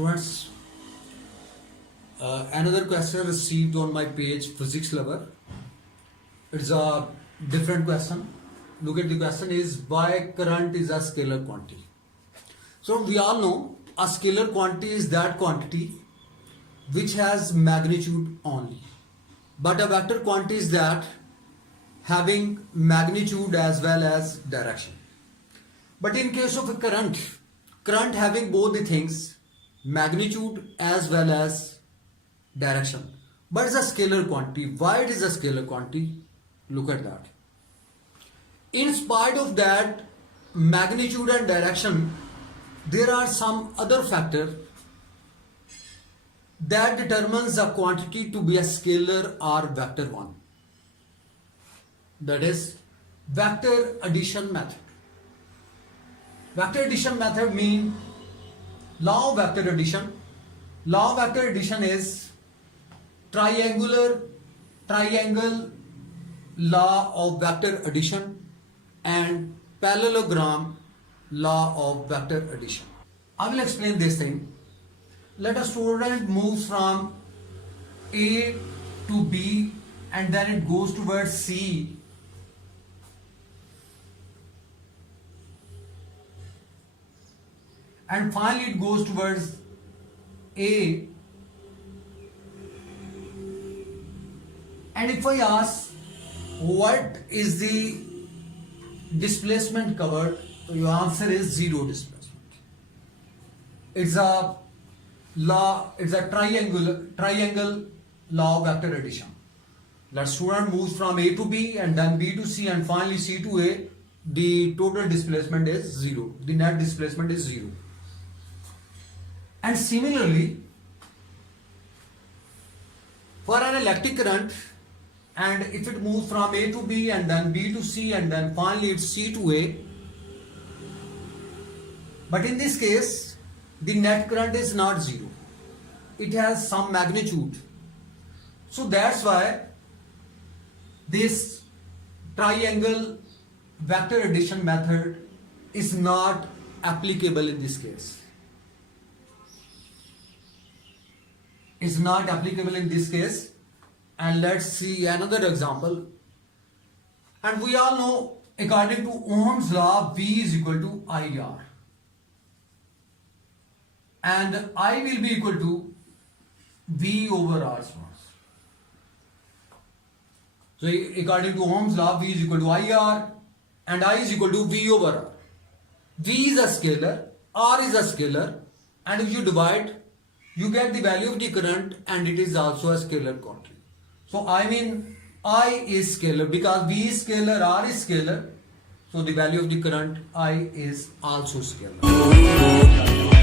students, another question received on my page Physics Lover. It's a different question. Look at the question is why current is a scalar quantity. So we all know a scalar quantity is that quantity which has magnitude only. But a vector quantity is that having magnitude as well as direction. But in case of a current having both the things, magnitude as well as direction. But it's a scalar quantity. Why it is a scalar quantity? Look at that. In spite of that magnitude and direction, there are some other factor that determines a quantity to be a scalar or vector one. That is vector addition method. Vector addition method means law of vector addition. Law of vector addition is triangle law of vector addition and parallelogram law of vector addition. I will explain this thing. Let a student move from A to B and then it goes towards C. And finally it goes towards A. And if I ask what is the displacement covered, so your answer is zero displacement. It's a law, it's a triangle law of vector addition. The student moves from A to B and then B to C and finally C to A. The total displacement is zero. The net displacement is zero. And similarly, for an electric current, and if it moves from A to B and then B to C and then finally it's C to A, but in this case, the net current is not zero. It has some magnitude. So that's why this triangle vector addition method is not applicable in this case. Is not applicable in this case. And let's see another example. And we all know according to Ohm's law, V is equal to IR. And I will be equal to V over R squares. So according to Ohm's law, V is equal to IR and I is equal to V over R. V is a scalar, R is a scalar, and if you divide, you get the value of the current and it is also a scalar quantity. So I mean I is scalar because V is scalar, R is scalar. So the value of the current I is also scalar.